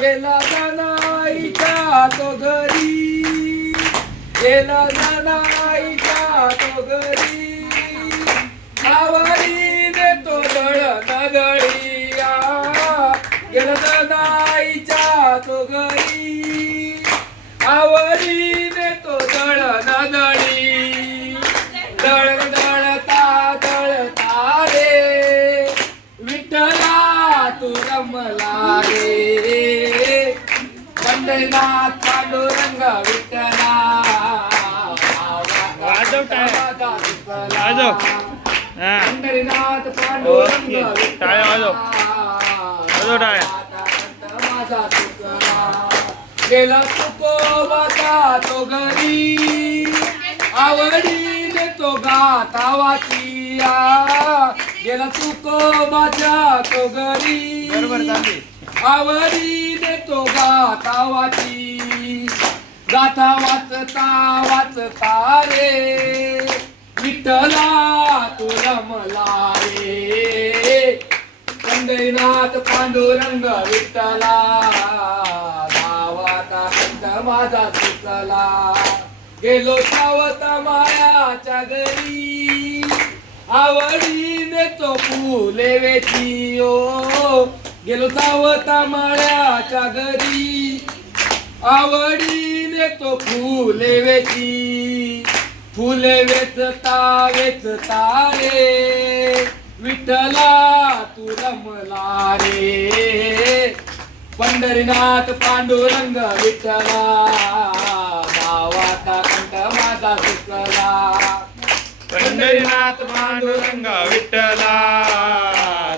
गेला जानाईच्या तो घरी. गेला जानाईच्या तो घरी. आवडीने तो दळ नदळिया. गेला जानाईच्या तो घरी. आवडीने रमला रे पंढरीनाथ पांडुरंग विठ्ठला. वाजव. पंढरीनाथ पांडुरंग. टाळ्या वाजव. वाजव. टाळ्या. माझा गेला तुकोबाचा तो घरी. आवडीने तो गाता वाचिया. गेला तुकोबाचा तो घरी. बरोबर चालली आवडीने तो गाता वाची. गाथा वाचता वाचता रे. विठ्ठला तू रमला रे. पंढरीनाथ पांडुरंग विठ्ठला. कंठ माझा सुचला. गेलो सावत मायाच्या घरी. आवडीने तो फुले वेची ओ गेलो सावता माळ्याच्या घरी. आवडीने तो फुले वेची. फुले वेचता वेचता रे. विठला तू रमला रे. पंढरीनाथ पांडुरंग विठला गावाचा कंठ माझा सुचला. पंढरीनाथ पांडुरंग विठ्ठला.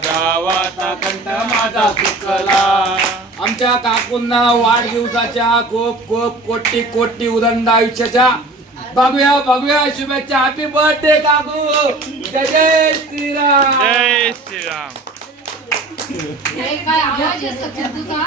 गावाचा कंठ माझा सुकला. आमच्या काकूंना वाढदिवसाच्या खूप खूप कोटी कोटी उदंड आयुष्याच्या बघूया बघूया शुभेच्छा. हॅपी बर्थडे काकू. जय जय श्रीराम. जय श्रीराम. काय आवाज आहे सचिन तुझा?